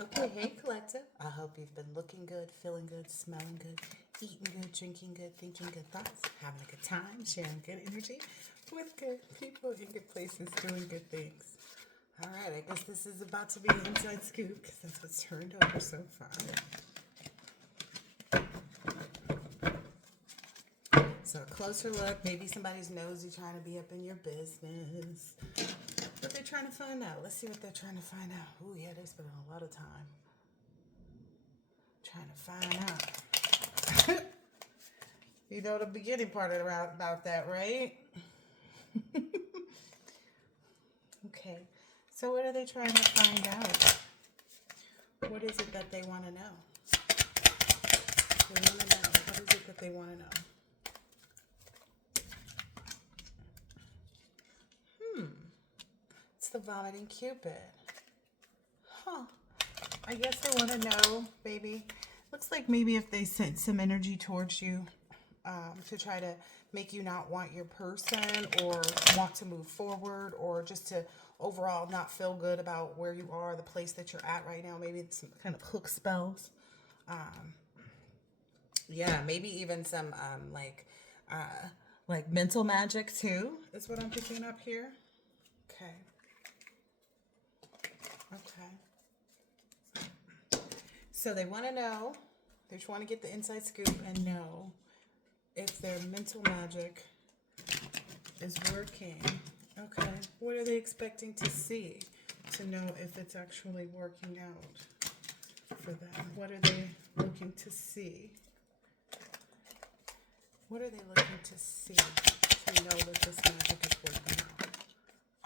Okay, hey collective. I hope you've been looking good, feeling good, smelling good, eating good, drinking good, thinking good thoughts, having a good time, sharing good energy with good people in good places, doing good things. All right, I guess this is about to be an inside scoop because that's what's turned over so far. So a closer look, maybe somebody's nosy trying to be up in your business. What they're trying to find out. Let's see what they're trying to find out. Oh yeah, they're spending a lot of time trying to find out. You know the beginning part about that, right? Okay. So what are they trying to find out? What is it that they want to know? They want to know. What is it that they want to know? It's the vomiting Cupid. Huh. I guess they want to know, baby. Looks like maybe if they sent some energy towards you to try to make you not want your person or want to move forward or just to overall not feel good about where you are, the place that you're at right now. Maybe it's some kind of hook spells. Yeah, maybe even some like mental magic too is what I'm picking up here. Okay. Okay. So they want to know, they just want to get the inside scoop and know if their mental magic is working. Okay. What are they expecting to see to know if it's actually working out for them? What are they looking to see? What are they looking to see to know that this magic is working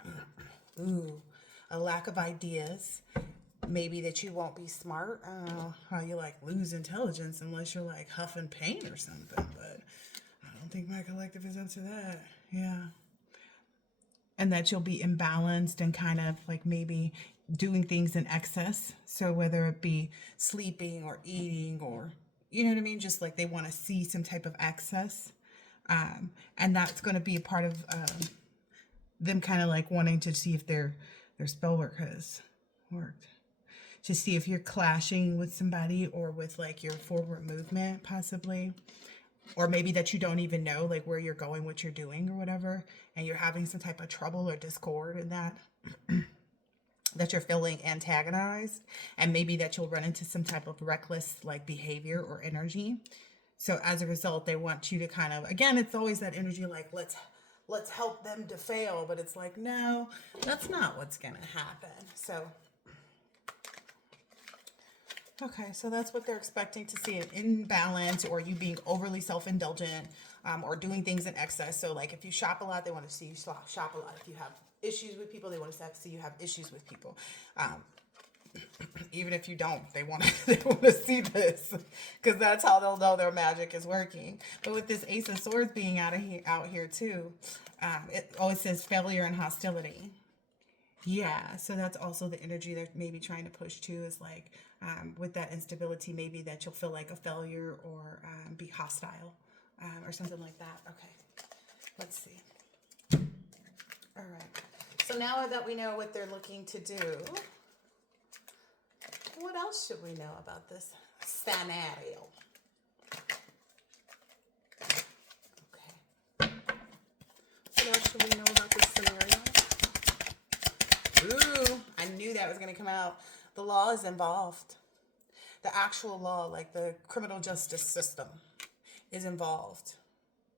out? Ooh, a lack of ideas. Maybe that you won't be smart. I don't know how you like lose intelligence unless you're like huffing paint or something, but I don't think my collective is up to that. Yeah. And that you'll be imbalanced and kind of like maybe doing things in excess. So whether it be sleeping or eating or, you know what I mean? Just like they want to see some type of excess. And that's going to be a part of them kind of like wanting to see if their spell work has worked. To see if you're clashing with somebody or with like your forward movement possibly, or maybe that you don't even know like where you're going, what you're doing or whatever, and you're having some type of trouble or discord in that that you're feeling antagonized, and maybe that you'll run into some type of reckless like behavior or energy. So as a result, they want you to kind of, again, it's always that energy like let's help them to fail, but it's like no, that's not what's gonna happen. So okay, so that's what they're expecting to see, an imbalance or you being overly self-indulgent or doing things in excess. So like if you shop a lot, they want to see you shop a lot. If you have issues with people, they want to see you have issues with people. Even if you don't, they want to see this because that's how they'll know their magic is working. But with this Ace of Swords being out here too, it always says failure and hostility. Yeah, so that's also the energy they're maybe trying to push to is like with that instability, maybe that you'll feel like a failure or be hostile or something like that. Okay, let's see. All right, so now that we know what they're looking to do, what else should we know about this scenario? Okay, what else should we know about this scenario? Ooh, I knew that was going to come out. The law is involved. The actual law, like the criminal justice system, is involved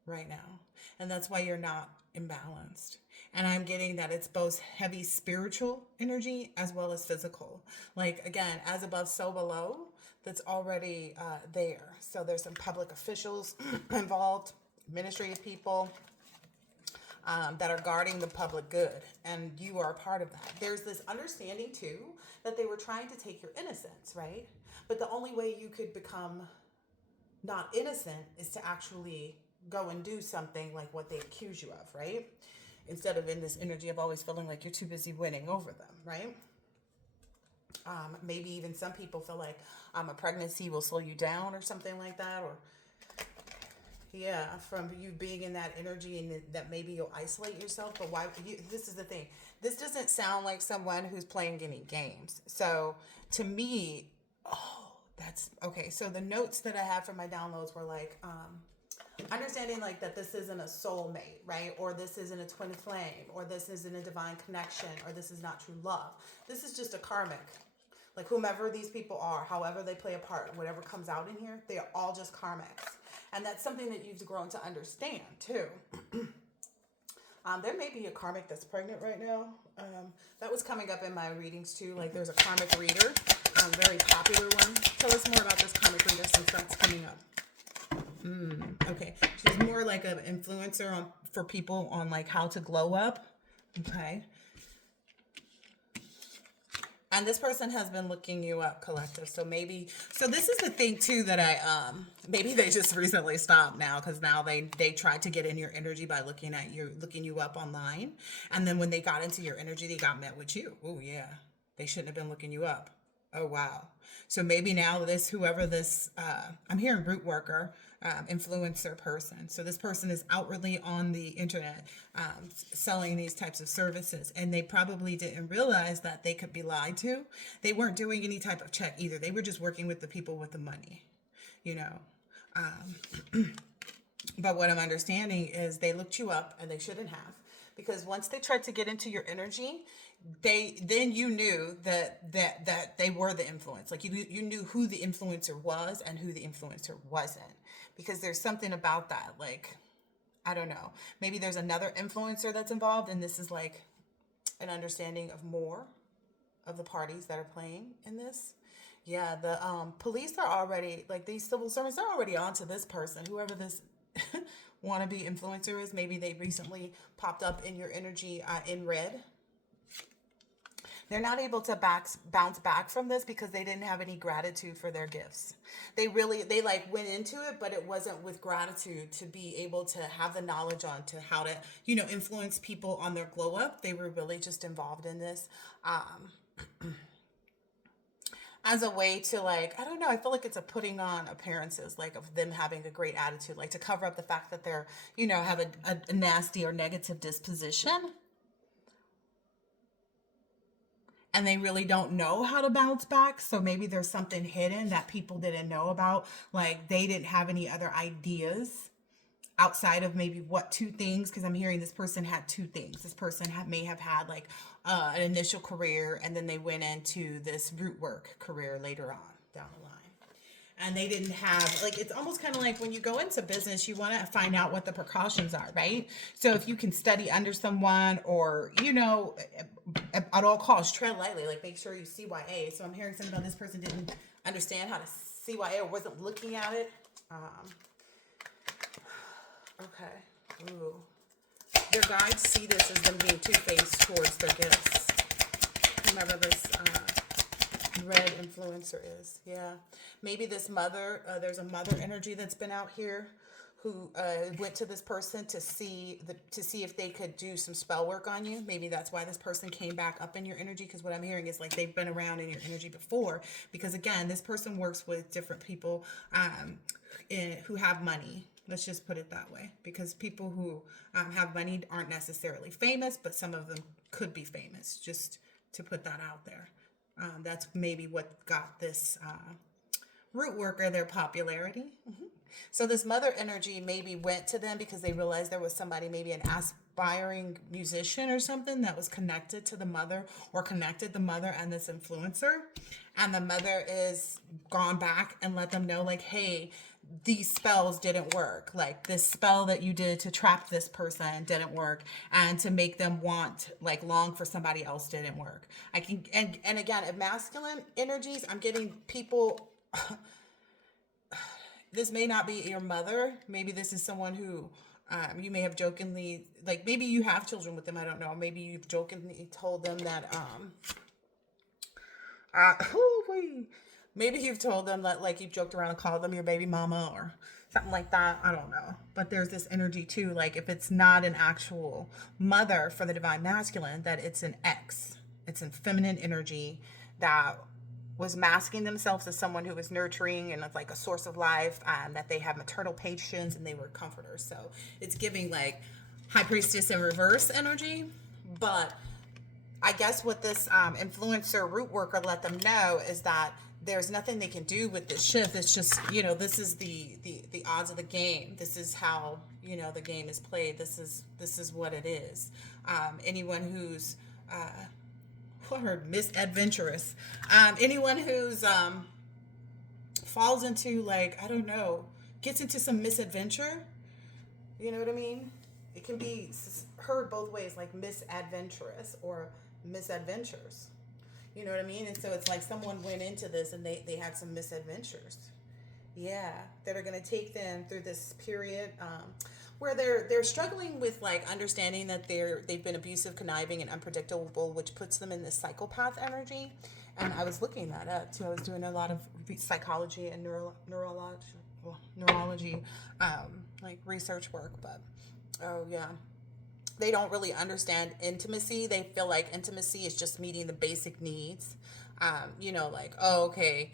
right now. And that's why you're not imbalanced. And I'm getting that it's both heavy spiritual energy as well as physical. Like, again, as above, so below, that's already there. So there's some public officials involved, administrative people, that are guarding the public good, and you are a part of that. There's this understanding too that they were trying to take your innocence, right? But the only way you could become not innocent is to actually go and do something like what they accuse you of, right? Instead of in this energy of always feeling like you're too busy winning over them, right? Maybe even some people feel like a pregnancy will slow you down or something like that, or Yeah, from you being in that energy and that maybe you'll isolate yourself. But why? This is the thing. This doesn't sound like someone who's playing any games. So to me, oh, that's okay. So the notes that I had from my downloads were like, understanding like that this isn't a soulmate, right? Or this isn't a twin flame, or this isn't a divine connection, or this is not true love. This is just a karmic. Like whomever these people are, however they play a part, whatever comes out in here, they are all just karmics. And that's something that you've grown to understand too. There may be a karmic that's pregnant right now. That was coming up in my readings too. Like there's a karmic reader, very popular one. Tell us more about this karmic reader since that's coming up. Okay, she's more like an influencer for people on like how to glow up. Okay. And this person has been looking you up, collective. So maybe, so this is the thing too that maybe they just recently stopped now because now they tried to get in your energy by looking you up online. And then when they got into your energy, they got met with you. Oh yeah, they shouldn't have been looking you up. Oh wow. So maybe now whoever this, I'm hearing root worker, influencer person. So this person is outwardly on the internet selling these types of services, and they probably didn't realize that they could be lied to. They weren't doing any type of check either. They were just working with the people with the money, you know. But what I'm understanding is they looked you up, and they shouldn't have, because once they tried to get into your energy, then you knew that they were the influence. Like you knew who the influencer was and who the influencer wasn't, because there's something about that. Like, I don't know, maybe there's another influencer that's involved, and this is like an understanding of more of the parties that are playing in this. Yeah, the police are already, like these civil servants are already onto this person, whoever this wannabe influencer is. Maybe they recently popped up in your energy in red. They're not able to bounce back from this because they didn't have any gratitude for their gifts. They like went into it, but it wasn't with gratitude to be able to have the knowledge on to how to, influence people on their glow up. They were really just involved in this. As a way to, like, I don't know, I feel like it's a putting on appearances, like of them having a great attitude, like to cover up the fact that they're, have a nasty or negative disposition. And they really don't know how to bounce back. So maybe there's something hidden that people didn't know about. Like they didn't have any other ideas outside of maybe two things. Because I'm hearing this person had two things. This person may have had like an initial career, and then they went into this root work career later on down the line. And they didn't have, like, it's almost kind of like when you go into business, you want to find out what the precautions are, right? So if you can study under someone, or, at all costs, tread lightly, like make sure you CYA. So I'm hearing something about this person didn't understand how to CYA or wasn't looking at it. Okay. Ooh. Their guides see this as them being two-faced towards their gifts. Whomever this red influencer is. Yeah, maybe this mother, there's a mother energy that's been out here who went to this person to see if they could do some spell work on you. Maybe that's why this person came back up in your energy, because what I'm hearing is like they've been around in your energy before, because again, this person works with different people who have money. Let's just put it that way, because people who have money aren't necessarily famous, but some of them could be famous, just to put that out there. That's maybe what got this root worker their popularity. Mm-hmm. So this mother energy maybe went to them because they realized there was somebody, maybe an aspiring musician or something, that was connected to the mother, or connected the mother and this influencer. And the mother is gone back and let them know, like, hey, these spells didn't work. Like this spell that you did to trap this person didn't work, and to make them long for somebody else didn't work. And again, at masculine energies, I'm getting people. This may not be your mother. Maybe this is someone who you may have jokingly, like maybe you have children with them. I don't know. Maybe you've jokingly told them that. Maybe you've told them that, like, you've joked around and called them your baby mama or something like that. I don't know. But there's this energy too, like if it's not an actual mother for the divine masculine, that it's an ex. It's a feminine energy that was masking themselves as someone who was nurturing and like a source of life, that they have maternal patience and they were comforters. So it's giving like high priestess in reverse energy. But I guess what this influencer root worker let them know is that there's nothing they can do with this shift. It's just, this is the odds of the game. This is how, the game is played. This is what it is. Anyone who's I heard misadventurous. Anyone who's falls into, like, I don't know, gets into some misadventure. You know what I mean? It can be heard both ways, like misadventurous or misadventures. You know what I mean? And so it's like someone went into this and they had some misadventures. Yeah, that are going to take them through this period where they're struggling with like understanding that they've been abusive, conniving, and unpredictable, which puts them in this psychopath energy. And I was looking that up too. I was doing a lot of psychology and neurology like research work, but oh yeah. They don't really understand intimacy. They feel like intimacy is just meeting the basic needs. Like, oh, okay,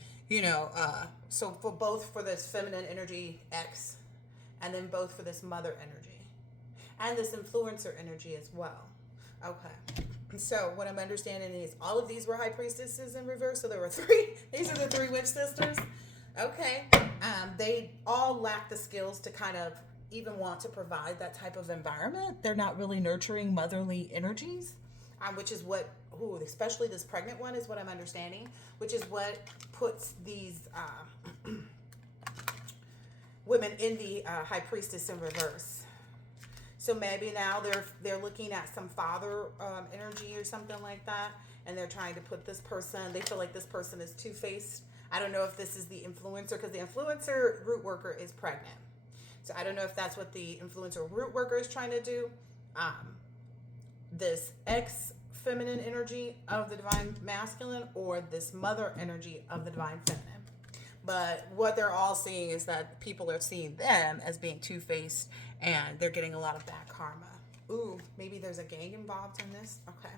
so for this feminine energy X, and then both for this mother energy, and this influencer energy as well. Okay. So what I'm understanding is all of these were high priestesses in reverse. So there were three. These are the three witch sisters. Okay. They all lack the skills to kind of even want to provide that type of environment. They're not really nurturing motherly energies, which is what, especially this pregnant one is what I'm understanding, which is what puts these women in the high priestess in reverse. So maybe now they're looking at some father energy or something like that, and they're trying to put this person, they feel like this person is two-faced. I don't know if this is the influencer, because the influencer root worker is pregnant. So I don't know if that's what the influencer root worker is trying to do. This X feminine energy of the divine masculine, or this mother energy of the divine feminine. But what they're all seeing is that people are seeing them as being two-faced, and they're getting a lot of bad karma. Ooh, maybe there's a gang involved in this. Okay.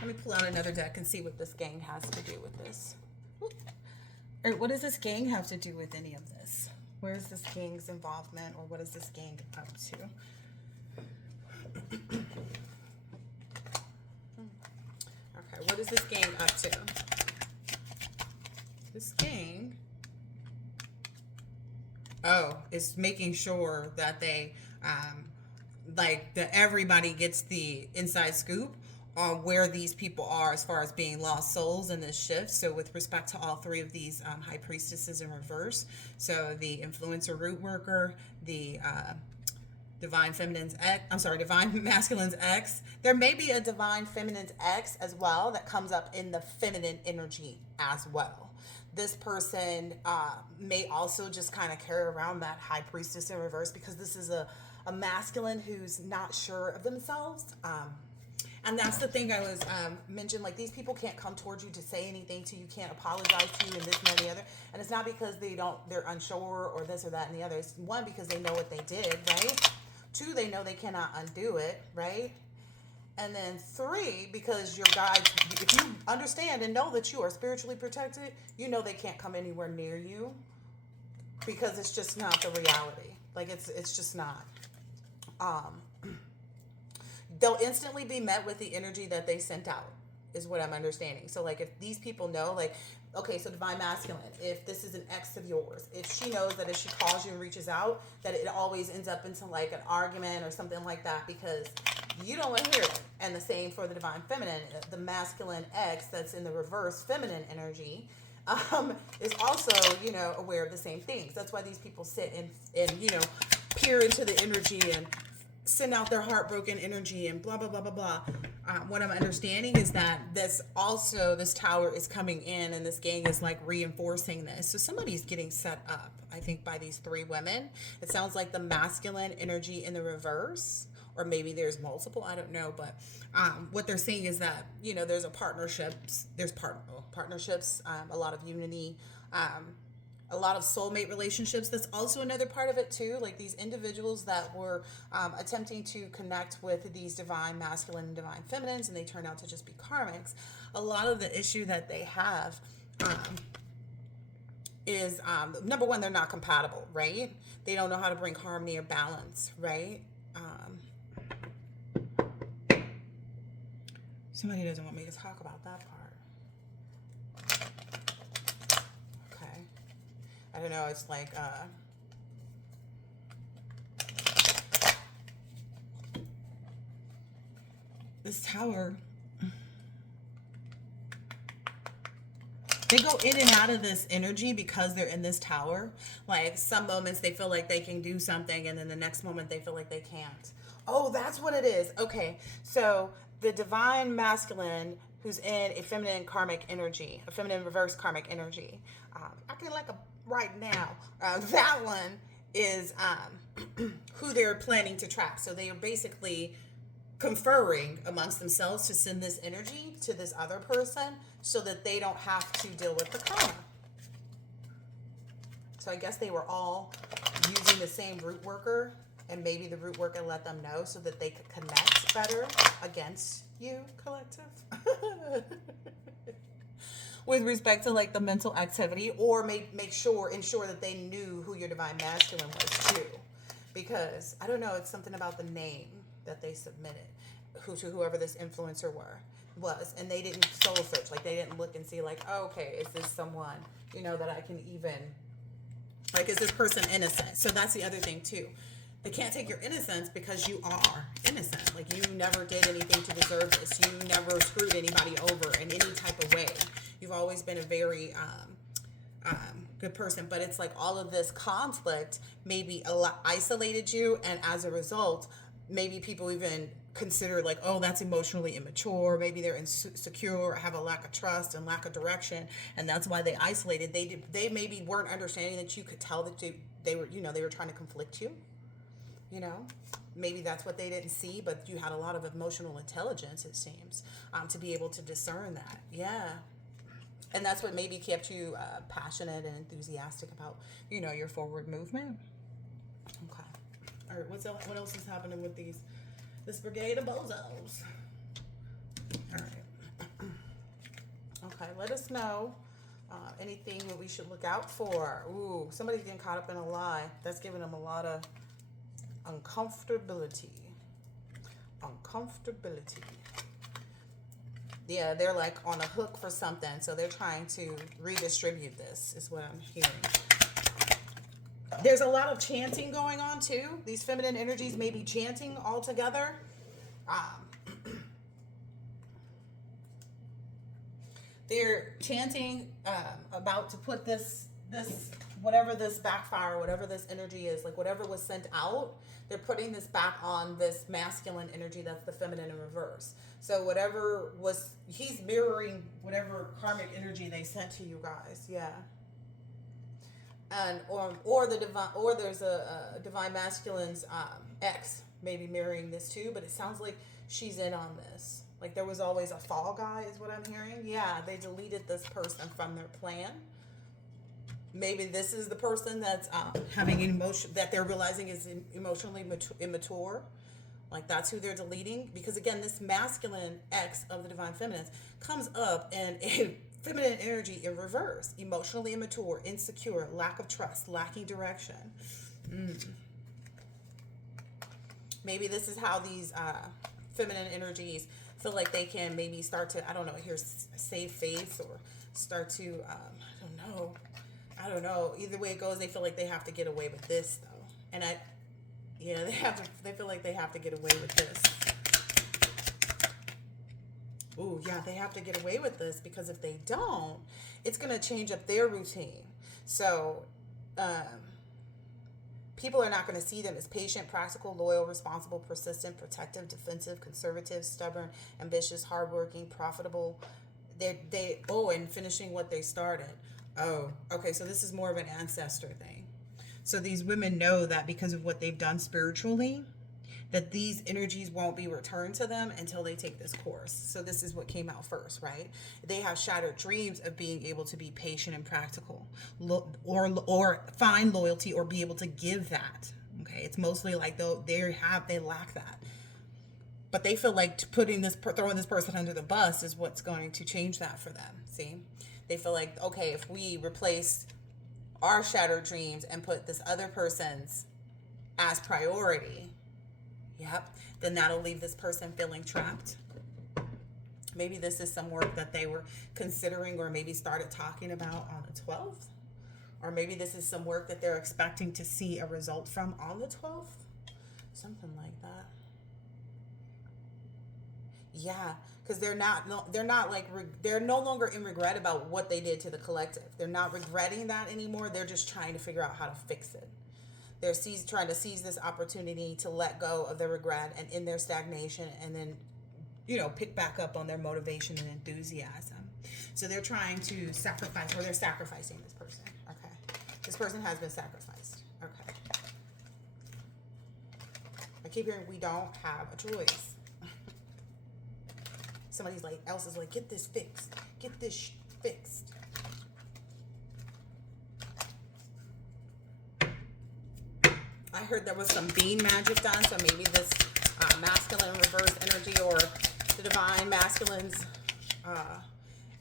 Let me pull out another deck and see what this gang has to do with this. Or what does this gang have to do with any of this? Where's this gang's involvement, or what is this gang up to? Okay, what is this gang up to? This gang, is making sure that they, that everybody gets the inside scoop on where these people are as far as being lost souls in this shift. So with respect to all three of these high priestesses in reverse, so the influencer root worker, the divine masculine's X, there may be a divine feminine's X as well that comes up in the feminine energy as well. This person may also just kind of carry around that high priestess in reverse, because this is a masculine who's not sure of themselves. And that's the thing I was mentioned, like these people can't come towards you to say anything to you, can't apologize to you, and this and that and the other. And it's not because they're unsure or this or that and the other. It's one, because they know what they did, right? Two, they know they cannot undo it, right? And then three, because your guides, if you understand and know that you are spiritually protected, you know they can't come anywhere near you, because it's just not the reality. Like it's just not. They'll instantly be met with the energy that they sent out, is what I'm understanding. So like if these people know, like, okay, so divine masculine, if this is an ex of yours, if she knows that if she calls you and reaches out, that it always ends up into like an argument or something like that, because you don't want to hear it. And the same for the divine feminine, the masculine X that's in the reverse feminine energy, is also, aware of the same things. That's why these people sit and peer into the energy and send out their heartbroken energy and blah, blah, blah, blah, blah. What I'm understanding is that this tower is coming in, and this gang is like reinforcing this. So somebody's getting set up, I think, by these three women. It sounds like the masculine energy in the reverse, or maybe there's multiple, I don't know. But what they're saying is that, there's partnerships, a lot of unity, a lot of soulmate relationships. That's also another part of it too. Like these individuals that were attempting to connect with these divine masculine and divine feminines, and they turned out to just be karmics. A lot of the issue that they have is number one, they're not compatible, right? They don't know how to bring harmony or balance, right? Somebody doesn't want me to talk about that part. Okay. I don't know, it's like this tower, they go in and out of this energy because they're in this tower. Like some moments they feel like they can do something, and then the next moment they feel like they can't. Oh, that's what it is. Okay, so the divine masculine who's in a feminine karmic energy, a feminine reverse karmic energy. I can like a right now. That one is who they're planning to trap. So they are basically conferring amongst themselves to send this energy to this other person so that they don't have to deal with the karma. So I guess they were all using the same root worker, and maybe the root worker let them know so that they could connect better against you, collective. With respect to like the mental activity, or ensure that they knew who your divine masculine was too. Because I don't know, it's something about the name that they submitted to whoever this influencer was, and they didn't soul search. Like they didn't look and see like, oh, okay, is this someone, that I can even, like, is this person innocent? So that's the other thing too. They can't take your innocence because you are innocent. Like you never did anything to deserve this. You never screwed anybody over in any type of way. You've always been a very good person, but it's like all of this conflict maybe isolated you, and as a result, maybe people even consider like, oh, that's emotionally immature. Maybe they're insecure, or have a lack of trust and lack of direction, and that's why they isolated. They maybe weren't understanding that you could tell that they were they were trying to conflict you. Maybe that's what they didn't see, but you had a lot of emotional intelligence, it seems, to be able to discern that. Yeah. And that's what maybe kept you passionate and enthusiastic about, your forward movement. Okay. All right. What else is happening with this brigade of bozos? All right. Okay. Let us know anything that we should look out for. Ooh, somebody's getting caught up in a lie. That's giving them a lot of uncomfortability. Yeah, they're like on a hook for something, so they're trying to redistribute this, is what I'm hearing. There's a lot of chanting going on too. These feminine energies may be chanting all together. They're chanting about to put this whatever this backfire, whatever this energy is, like whatever was sent out, they're putting this back on this masculine energy that's the feminine in reverse. So he's mirroring whatever karmic energy they sent to you guys. Yeah. And or there's a divine masculine's ex maybe mirroring this too, but it sounds like she's in on this. Like there was always a fall guy, is what I'm hearing. Yeah, they deleted this person from their plan. Maybe this is the person that's having an emotion that they're realizing is emotionally immature. Like that's who they're deleting. Because again, this masculine X of the divine feminines comes up in a feminine energy in reverse. Emotionally immature, insecure, lack of trust, lacking direction. Maybe this is how these feminine energies feel like they can maybe start to, save face, or start to, I don't know. Either way it goes, they feel like they have to get away with this, though. And they feel like they have to get away with this. Ooh, yeah, they have to get away with this, because if they don't, it's going to change up their routine. So, people are not going to see them as patient, practical, loyal, responsible, persistent, protective, defensive, conservative, stubborn, ambitious, hardworking, profitable. And finishing what they started. Oh, okay, so this is more of an ancestor thing. So these women know that because of what they've done spiritually, that these energies won't be returned to them until they take this course. So this is what came out first, right? They have shattered dreams of being able to be patient and practical, or find loyalty or be able to give that. Okay, it's mostly like they lack that. But they feel like throwing this person under the bus is what's going to change that for them. See, they feel like, okay, if we replace our shattered dreams and put this other person's as priority, yep, then that'll leave this person feeling trapped. Maybe this is some work that they were considering or maybe started talking about on the 12th. Or maybe this is some work that they're expecting to see a result from on the 12th. Something like that. Yeah, because they're no longer in regret about what they did to the collective. They're not regretting that anymore. They're just trying to figure out how to fix it. They're trying to seize this opportunity to let go of their regret and in their stagnation, and then, pick back up on their motivation and enthusiasm. So they're trying to sacrifice, or they're sacrificing this person. Okay. This person has been sacrificed. Okay. I keep hearing we don't have a choice. Somebody else is like, get this fixed. Get this fixed. I heard there was some bean magic done, so maybe this masculine reverse energy, or the divine masculine's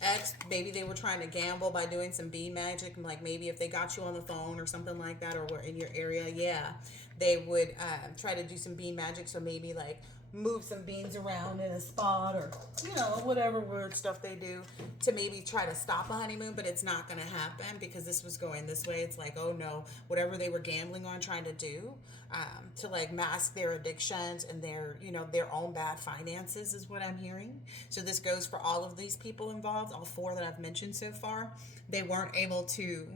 ex, maybe they were trying to gamble by doing some bean magic. Like maybe if they got you on the phone or something like that, or were in your area, yeah, they would try to do some bean magic. So maybe like move some beans around in a spot, or whatever weird stuff they do to maybe try to stop a honeymoon. But it's not going to happen because this was going this way. It's like, oh no, whatever they were gambling on trying to do to like mask their addictions and their own bad finances is what I'm hearing. So this goes for all of these people involved, all four that I've mentioned so far. They weren't able to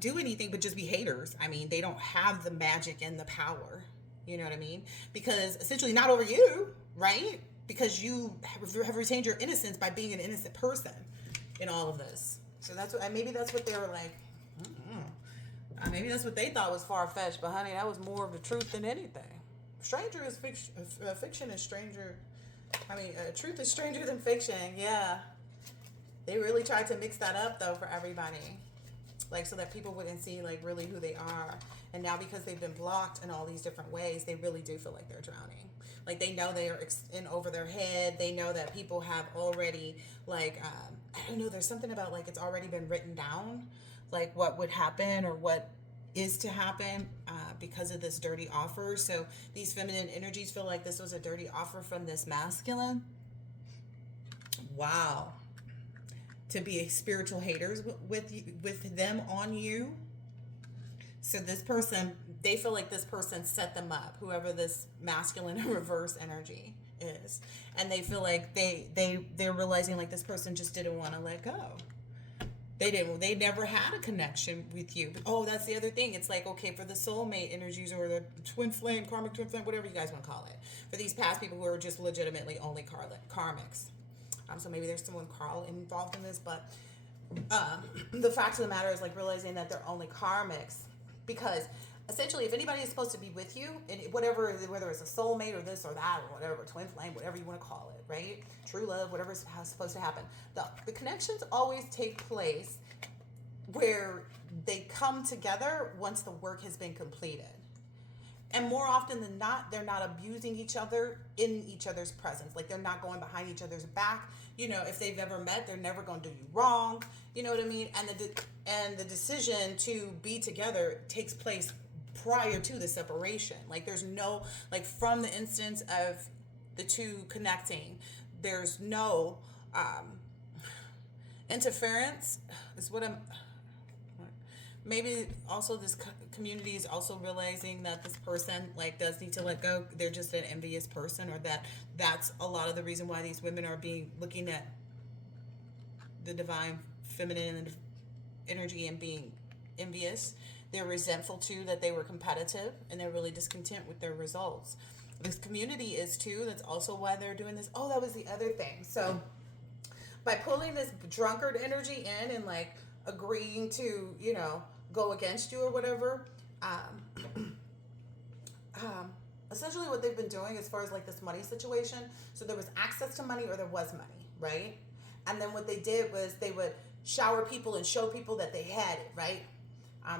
do anything but just be haters. I mean, they don't have the magic and the power. You know what I mean? Because essentially not over you, right? Because you have retained your innocence by being an innocent person in all of this. So maybe that's what they were like. Maybe that's what they thought was far-fetched, but honey, that was more of the truth than anything. Stranger is fiction. Fiction is stranger. Truth is stranger than fiction. Yeah. They really tried to mix that up though for everybody. Like so that people wouldn't see like really who they are. And now because they've been blocked in all these different ways, they really do feel like they're drowning. Like they know they are in over their head. They know that people have already there's something about like it's already been written down, like what would happen or what is to happen because of this dirty offer. So these feminine energies feel like this was a dirty offer from this masculine. Wow. To be spiritual haters with them on you. So this person, they feel like this person set them up, whoever this masculine and reverse energy is. And they feel like they're realizing like this person just didn't want to let go. They never had a connection with you. Oh, that's the other thing. It's like, okay, for the soulmate energies or the twin flame, karmic twin flame, whatever you guys want to call it. For these past people who are just legitimately only karmics. So maybe there's someone Carl involved in this, but the fact of the matter is like realizing that they're only karmics, because essentially if anybody is supposed to be with you, and whether it's a soulmate or this or that or whatever, twin flame, whatever you want to call it, right? True love, whatever is supposed to happen. The connections always take place where they come together once the work has been completed. And more often than not, they're not abusing each other in each other's presence. Like they're not going behind each other's back. If they've ever met, they're never going to do you wrong. You know what I mean? And the decision to be together takes place prior to the separation. Like there's no, like from the instance of the two connecting, there's no interference is what I'm... Maybe also this community is also realizing that this person like does need to let go. They're just an envious person, or that's a lot of the reason why these women are looking at the divine feminine energy and being envious. They're resentful too that they were competitive, and they're really discontent with their results. This community is too. That's also why they're doing this. Oh, that was the other thing. So by pulling this drunkard energy in and like agreeing to, go against you or whatever, essentially what they've been doing as far as like this money situation. So there was access to money or there was money, right? And then what they did was they would shower people and show people that they had it, right?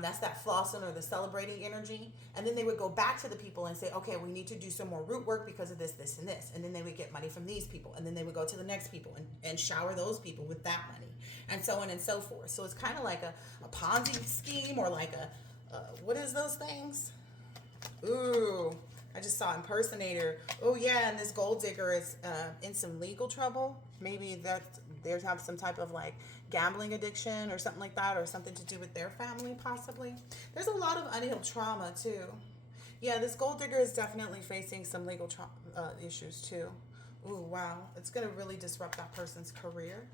That's that flossing or the celebrating energy. And then they would go back to the people and say, okay, we need to do some more root work because of this, this, and this. And then they would get money from these people. And then they would go to the next people and shower those people with that money. And so on and so forth. So it's kind of like a Ponzi scheme, or like what is those things? Ooh, I just saw impersonator. Oh yeah, and this gold digger is in some legal trouble. Maybe there's have some type of like gambling addiction or something like that, or something to do with their family possibly. There's a lot of unhealed trauma too. Yeah, this gold digger is definitely facing some legal issues too. Ooh, wow, it's gonna really disrupt that person's career.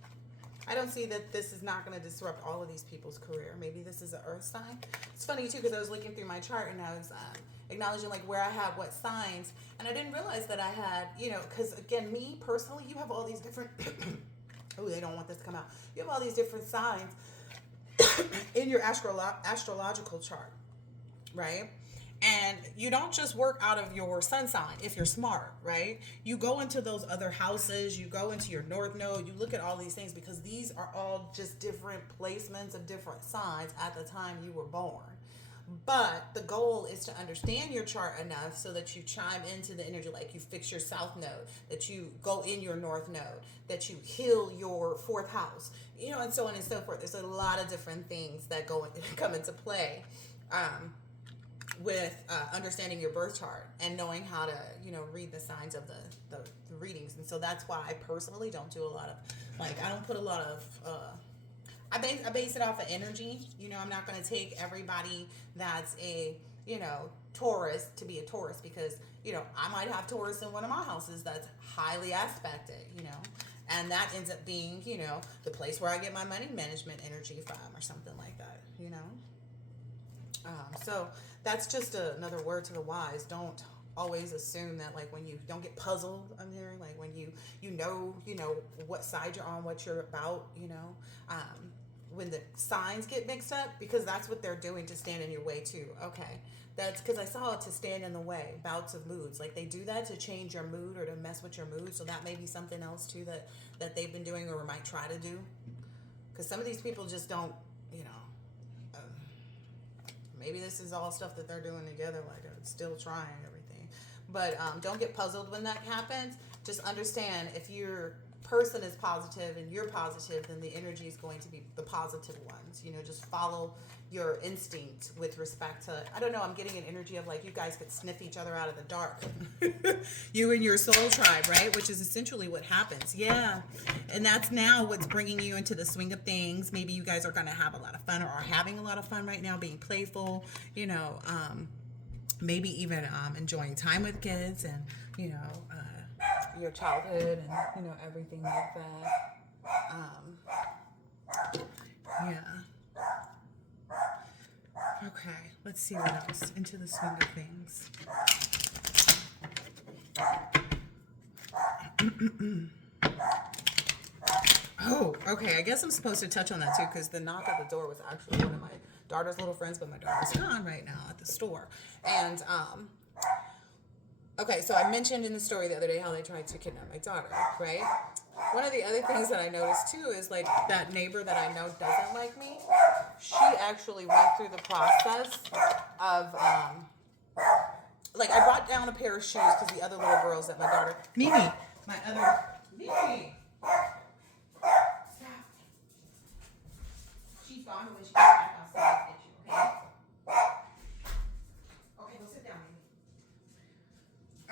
I don't see that this is not going to disrupt all of these people's career. Maybe this is an earth sign. It's funny too, because I was looking through my chart and I was acknowledging like where I have what signs, and I didn't realize that I had, you know, because again, me personally, you have all these different oh, they don't want this to come out. You have all these different signs in your astrological chart, right? And you don't just work out of your sun sign if you're smart, right? You go into those other houses, you go into your north node, you look at all these things, because these are all just different placements of different signs at the time you were born. But the goal is to understand your chart enough so that you chime into the energy, like you fix your south node, that you go in your north node, that you heal your fourth house, you know, and so on and so forth. There's a lot of different things that come into play. With understanding your birth chart and knowing how to, you know, read the signs of the readings. And so that's why I personally don't do a lot of, like, I don't put a lot of, I base it off of energy. You know, I'm not going to take everybody that's a, you know, Taurus to be a Taurus, because, you know, I might have Taurus in one of my houses that's highly aspected, you know, and that ends up being, you know, the place where I get my money management energy from or something like that, you know. So that's just another word to the wise. Don't always assume that, like, when you don't get puzzled, I'm hearing, like, when you know what side you're on, what you're about, you know, when the signs get mixed up, because that's what they're doing to stand in your way too. Okay, that's because I saw it, to stand in the way, bouts of moods, like they do that to change your mood or to mess with your mood. So that may be something else too that they've been doing or might try to do, because some of these people just don't, you know. Maybe this is all stuff that they're doing together, like still trying everything. But don't get puzzled when that happens. Just understand, if your person is positive and you're positive, then the energy is going to be the positive ones. You know, just follow your instinct with respect to, I don't know, I'm getting an energy of like you guys could sniff each other out of the dark. You and your soul tribe, right? Which is essentially what happens. Yeah. And that's now what's bringing you into the swing of things. Maybe you guys are going to have a lot of fun, or are having a lot of fun right now, being playful, you know, maybe even enjoying time with kids and, you know, your childhood and, you know, everything like that. Yeah. Okay, let's see what else. Into the swing of things. Oh, okay. I guess I'm supposed to touch on that too, because the knock at the door was actually one of my daughter's little friends, but my daughter's gone right now at the store. And okay, so I mentioned in the story the other day how they tried to kidnap my daughter, right? One of the other things that I noticed too is, like, that neighbor that I know doesn't like me, she actually went through the process of, like, I brought down a pair of shoes because the other little girls that my daughter, Mimi, stop. She's gone when she comes back outside to get you, okay? Okay, go sit down,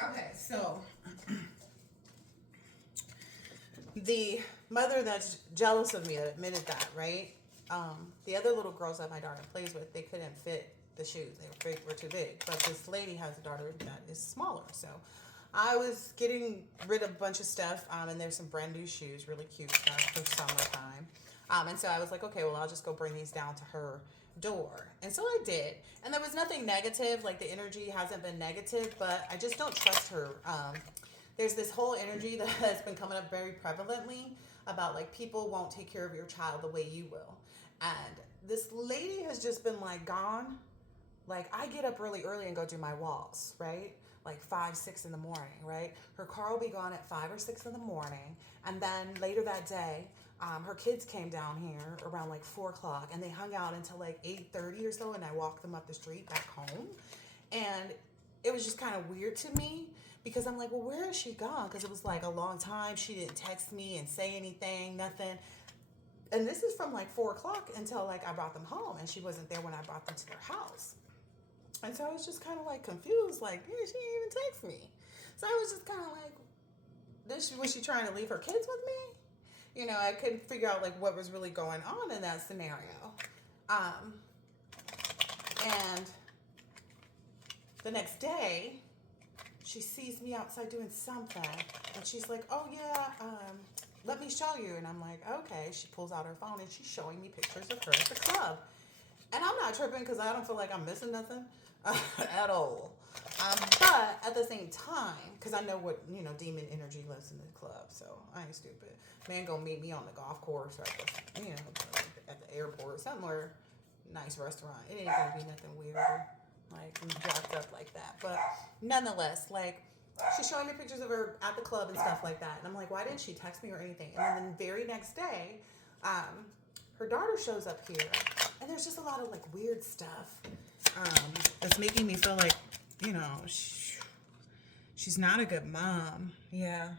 Mimi. Okay, so the mother that's jealous of me that admitted that, right? The other little girls that my daughter plays with, they couldn't fit the shoes. They were too big. But this lady has a daughter that is smaller. So I was getting rid of a bunch of stuff, and there's some brand new shoes, really cute stuff for summertime. And so I was like, okay, well, I'll just go bring these down to her door. And so I did. And there was nothing negative. Like, the energy hasn't been negative, but I just don't trust her. There's this whole energy that has been coming up very prevalently about, like, people won't take care of your child the way you will. And this lady has just been, like, gone. Like, I get up really early and go do my walks, right? like 5, 6 in the morning, right? Her car will be gone at 5 or 6 in the morning. And then later that day, her kids came down here around like 4 o'clock, and they hung out until like 8:30 or so, and I walked them up the street back home. And it was just kind of weird to me because I'm like, well, where is she gone? Because it was like a long time. She didn't text me and say anything, nothing. And this is from like 4 o'clock until like I brought them home, and she wasn't there when I brought them to their house. And so I was just kind of like confused, like, yeah, she didn't even text me. So I was just kind of like, was she trying to leave her kids with me? You know, I couldn't figure out like what was really going on in that scenario. And the next day, she sees me outside doing something, and she's like, oh yeah, let me show you. And I'm like, okay. She pulls out her phone and she's showing me pictures of her at the club. And I'm not tripping because I don't feel like I'm missing nothing at all. But at the same time, because I know what, you know, demon energy lives in the club, so I ain't stupid. Man gonna meet me on the golf course or at the, you know, at the airport, somewhere, nice restaurant. It ain't gonna be nothing weird, like jacked up like that. But nonetheless, like, she's showing me pictures of her at the club and stuff like that. And I'm like, why didn't she text me or anything? And then the very next day, her daughter shows up here, and there's just a lot of like weird stuff that's making me feel like, you know, she's not a good mom. Yeah.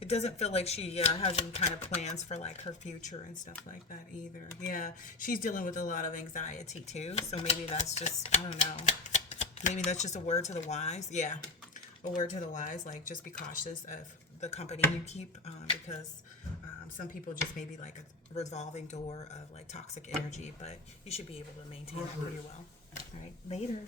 It doesn't feel like she has any kind of plans for like her future and stuff like that either. Yeah, she's dealing with a lot of anxiety too, so maybe that's just, I don't know, maybe that's just a word to the wise. Yeah, a word to the wise, like just be cautious of the company you keep, because some people just maybe like a revolving door of like toxic energy, but you should be able to maintain it pretty well. All right, later.